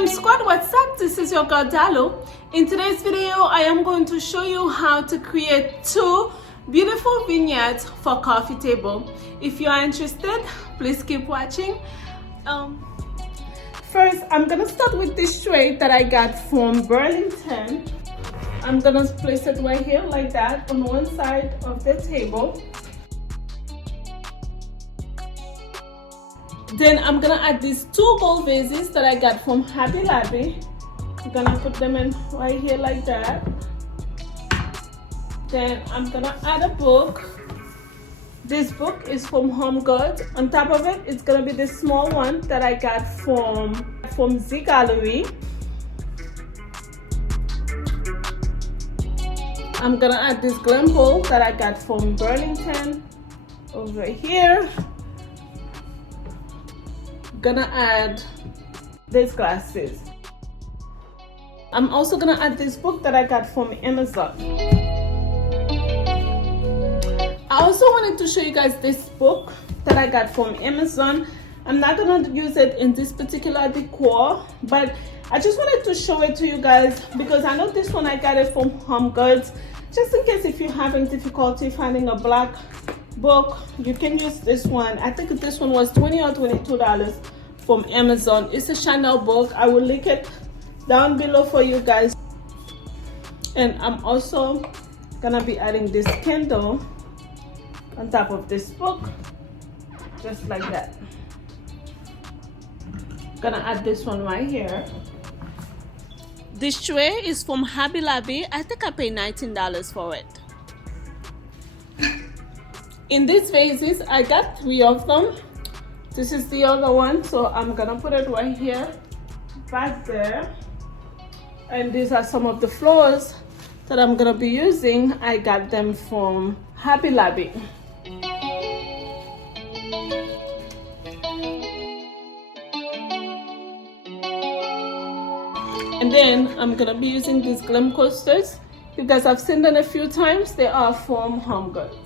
Glam Squad, what's up? This is your girl Dalou. In today's video, I am going to show you how to create 2 beautiful vignettes for coffee table. If you are interested, please keep watching. First, I'm gonna start with this tray that I got from Burlington. I'm gonna place it right here like that on one side of the table. Then I'm gonna add these 2 gold vases that I got from Hobby Lobby. I'm gonna put them in right here like that. Then I'm gonna add a book. This book is from Home Goods. On top of it, it's gonna be this small one that I got from the gallery. I'm gonna add this Glam bowl that I got from Burlington over here. Gonna add these glasses. I'm also gonna add this book that I got from Amazon. I also wanted to show you guys this book that I got from Amazon. I'm not gonna use it in this particular decor, but I just wanted to show it to you guys because I know this one I got it from Home Goods. Just in case if you're having difficulty finding a black book, you can use this one. I think this one was $20 or $22 from Amazon. It's a Channel book. I will link it down below for you guys. And I'm also gonna be adding this candle on top of this book, just like that. Gonna add this one right here. This tray is from Hobby Lobby. I think I paid $19 for it. In these vases, I got 3 of them. This is the other one, so I'm gonna put it right here, back there. And these are some of the flowers that I'm gonna be using. I got them from Hobby Lobby. And then I'm gonna be using these Glam coasters. You guys have seen them a few times. They are from Home Goods.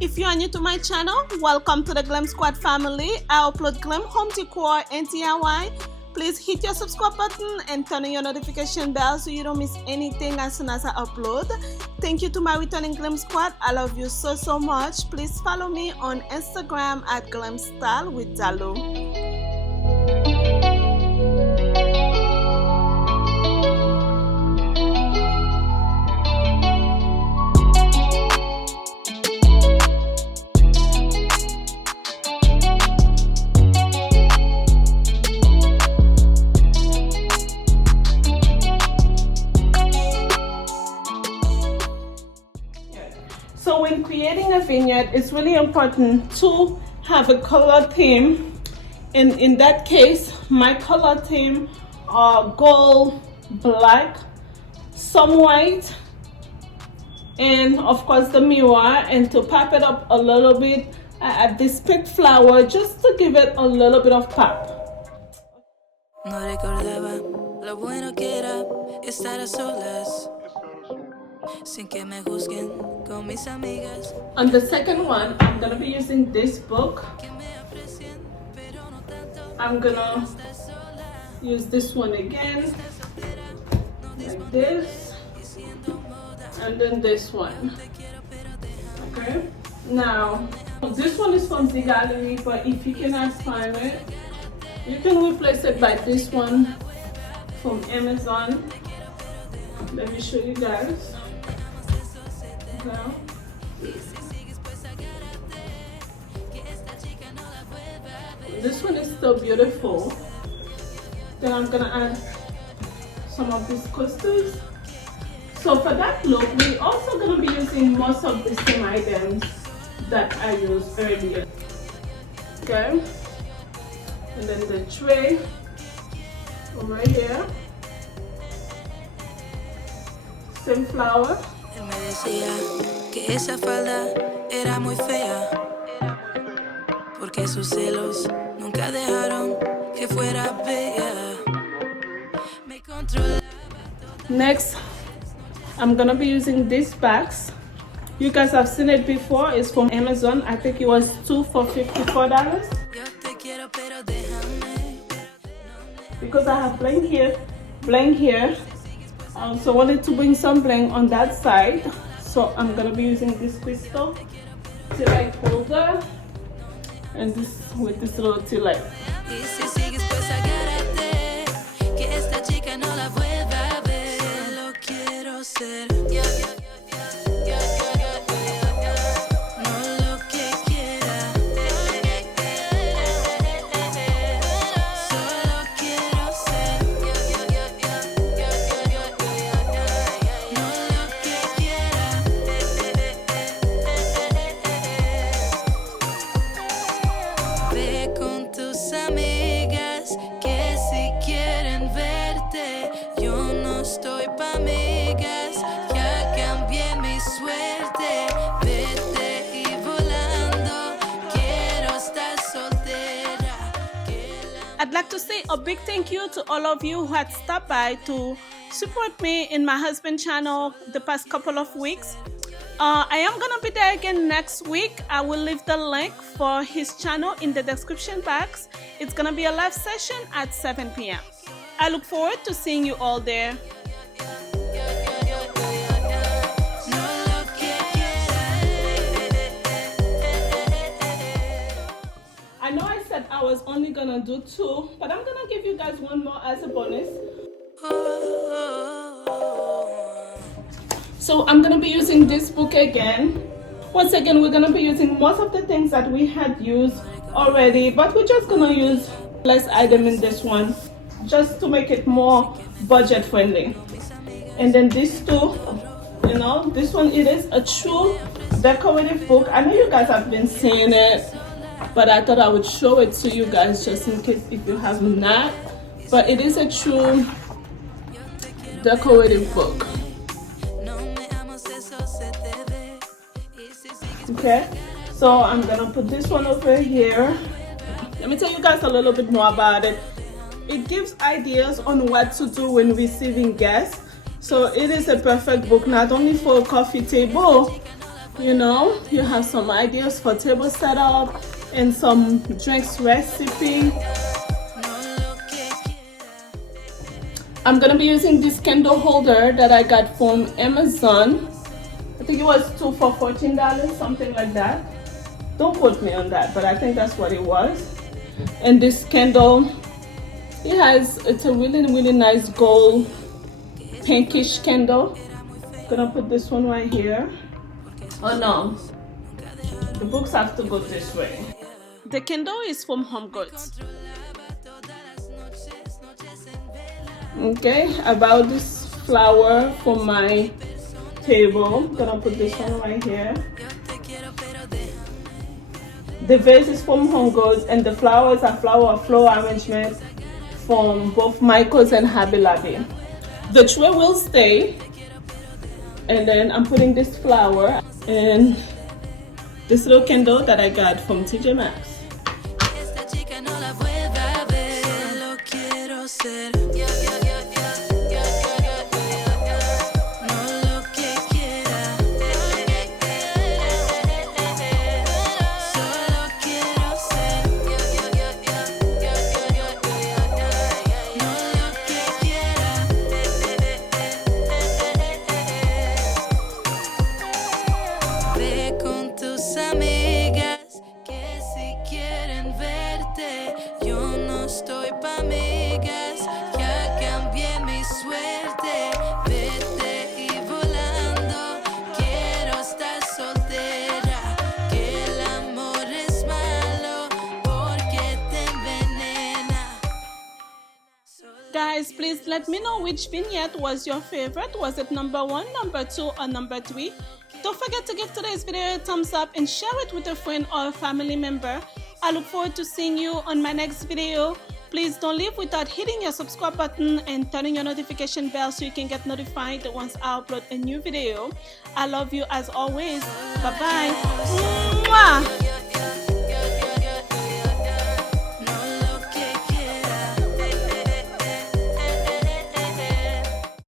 If you are new to my channel, welcome to the Glam Squad family. I upload Glam home decor and DIY. Please hit your subscribe button and turn on your notification bell so you don't miss anything as soon as I upload. Thank you to my returning Glam Squad. I love you so much. Please follow me on Instagram at Glam Style with Dalou. So when creating a vignette, it's really important to have a color theme. And in that case, my color theme are gold, black, some white, and of course the mirror. And to pop it up a little bit, I add this pink flower just to give it a little bit of pop. No recordaba lo bueno que era estar a solas. On the second one, I'm gonna be using this book. I'm gonna use this one again, like this, and then this one. Okay. Now, this one is from the gallery, but if you cannot find it, you can replace it by this one from Amazon. Let me show you guys. Now, this one is still beautiful. Then I'm gonna add some of these coasters. So for that look, we're also gonna be using most of the same items that I used earlier. Okay, and then the tray over here, same flower. Él me decía que esa falda era muy fea, porque sus celos nunca dejaron que fuera bella. Me controlaba. Next, I'm gonna be using these bags. You guys have seen it before. It's from Amazon. I think it was 2 for $54. Yo te quiero, pero déjame. Because I have bling here. I also wanted to bring some bling on that side. So I'm gonna be using this crystal tea light holder and this with this little tea light. Y si sigues, pues agárrate, que esta chica no la vuelva a ver. Solo quiero ser. No lo que quiera. Solo quiero ser. No lo que quiera. Ve con tus amigas que si quieren verte, yo no estoy pa' amigas, ya cambié mi suerte. Vete y volando, quiero estar soltera. I'd like to say a big thank you to all of you who had stopped by to support me in my husband's channel the past couple of weeks. I am gonna be there again next week. I will leave the link for his channel in the description box. It's gonna be a live session at 7 p.m. I look forward to seeing you all there. I know I said I was only gonna do 2, but I'm gonna give you guys one more as a bonus. So I'm gonna be using this book again. Once again, we're gonna be using most of the things that we had used already, but we're just gonna use less item in this one, just to make it more budget friendly. And then these two, you know, this one, it is a true decorative book. I know you guys have been seeing it, but I thought I would show it to you guys just in case if you have not. But it is a true decorative book. Okay, so I'm gonna put this one over here. Let me tell you guys a little bit more about it. It gives ideas on what to do when receiving guests. So it is a perfect book, not only for a coffee table, you know, you have some ideas for table setup and some drinks recipe. I'm gonna be using this candle holder that I got from Amazon. I think it was 2 for $14, something like that. Don't quote me on that, but I think that's what it was. And this candle, it's a really nice gold pinkish candle. Gonna put this one right here. Oh no, the books have to go this way. The candle is from Home Goods. Okay, about this flower for my table, gonna put this one right here. The vase is from Home Goods and the flowers are flower arrangement from both Michaels and Hobby Lobby. The tray will stay, and then I'm putting this flower and this little candle that I got from TJ Maxx. Guys, please let me know which vignette was your favorite. Was it number 1, number 2, or number 3? Don't forget to give today's video a thumbs up and share it with a friend or a family member. I look forward to seeing you on my next video. Please don't leave without hitting your subscribe button and turning your notification bell so you can get notified once I upload a new video. I love you as always. Bye bye. Mwah!